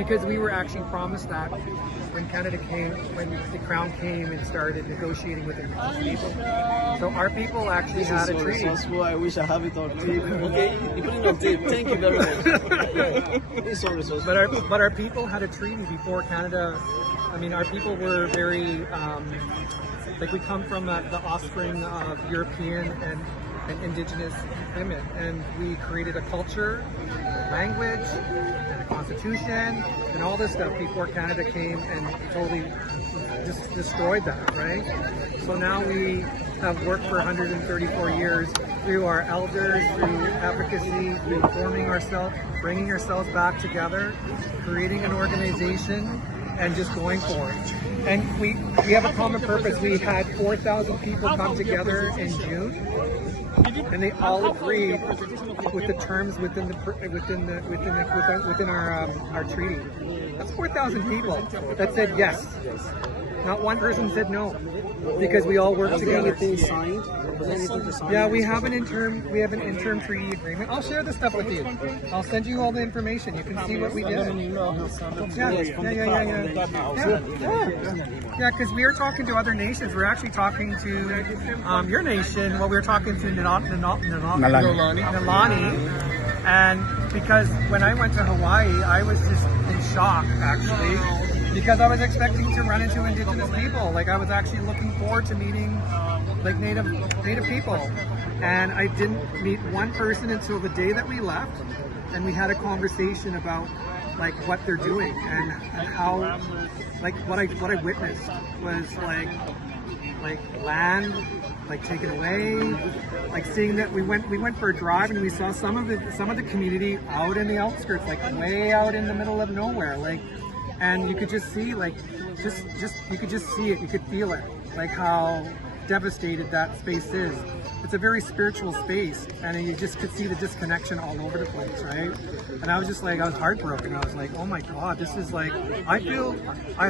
because we were actually promised that when Canada came, when the Crown came and started negotiating with Indigenous people. So our people actually had a treaty. Resourceful. I wish I have it on tape. Okay, you put it on tape. Thank you very much. It's so resourceful. But our people had a treaty before Canada. I mean, our people were very like, we come from the offspring of European and Indigenous women, and we created a culture, language, and a constitution, and all this stuff before Canada came and totally just destroyed that, right? So now we have worked for 134 years through our elders, through advocacy, through forming ourselves, bringing ourselves back together, creating an organization, and just going for it. And we have a common purpose. We had 4,000 people come together in June, and they all agreed with the terms within our treaty. That's 4,000 people that said yes. Not one person said no, because we all work together. Signed? Yeah, we have an interim treaty agreement. I'll share this stuff with you. I'll send you all the information. You can see what we did. Yeah, because we are talking to other nations. We're actually talking to your nation. Well, we were talking to Nalani. And because when I went to Hawaii, I was just in shock, actually, because I was expecting to run into Indigenous people. Like, I was actually looking forward to meeting like Native people, and I didn't meet one person until the day that we left, and we had a conversation about like what they're doing and how, like, what I witnessed was like land like taken away, like seeing that we went for a drive and we saw some of the community out in the outskirts, like way out in the middle of nowhere, like, and you could just see, like, just you could just see it, you could feel it, like how devastated that space is. It's a very spiritual space, and you just could see the disconnection all over the place, right? And I was just like, I was heartbroken. I was like, oh my God, this is like, I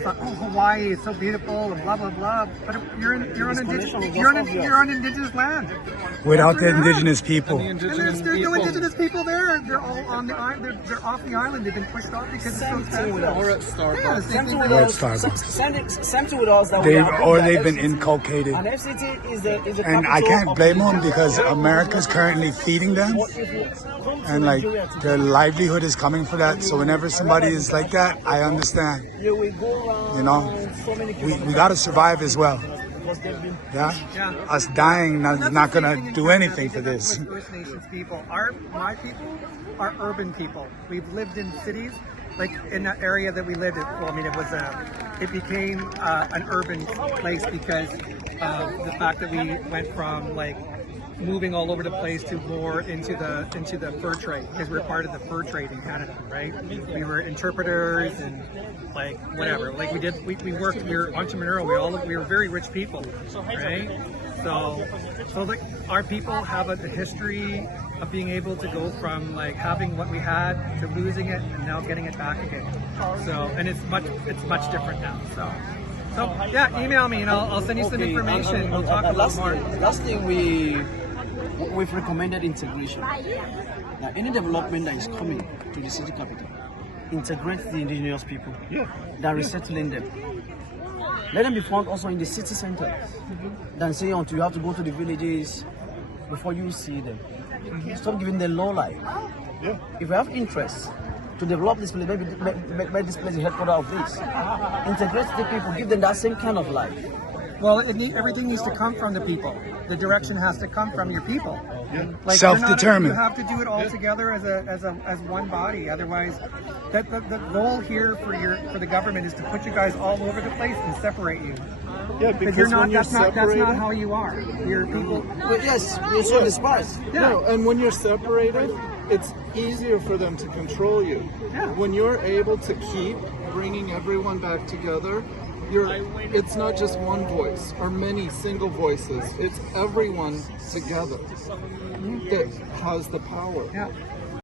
thought, oh, Hawaii is so beautiful and blah blah blah, but you're on indigenous land. Without the indigenous people. And there's no indigenous people there. They're all on the island. They're off the island. They've been pushed off because it's so expensive. Or at Starbucks. Same thing with Or at us. Starbucks. Same thing with us. That They've been inculcated. And FCT is the And I can't blame them, because America's currently feeding them, and like their livelihood is coming for that. So whenever somebody is like that, I understand. You know, we got to survive as well. Yeah, us dying is not gonna do anything for this. First Nations people, my people are urban people. We've lived in cities, like in that area that we lived in. Well, I mean, it became an urban place because of the fact that we went from like moving all over the place to more into the fur trade, because we're part of the fur trade in Canada, right? We were interpreters and like whatever. Like we worked. We were entrepreneurial. We were very rich people, right? So like our people have a history of being able to go from like having what we had to losing it and now getting it back again. So, and it's much different now. So yeah, email me and I'll send you some information. We'll talk a lot more. Last thing we've recommended integration. Now, any development that is coming to the city capital, integrate the indigenous people that resettling them. Let them be found also in the city center. Than say until you have to go to the villages before you see them. Stop giving them low life. If you have interest to develop this place, maybe make this place the headquarters of this. Integrate the people, give them that same kind of life. Well, everything needs to come from the people. The direction has to come from your people. Like, Self-determined. You have to do it all together as one body. Otherwise, the goal here for the government is to put you guys all over the place and separate you. Yeah, because when you're that's separated, not how you are. You're people. But yes, you're so dispersed. Yeah. no, and when you're separated, it's easier for them to control you. Yeah. When you're able to keep bringing everyone back together, it's not just one voice or many single voices. It's everyone together that has the power. Yeah.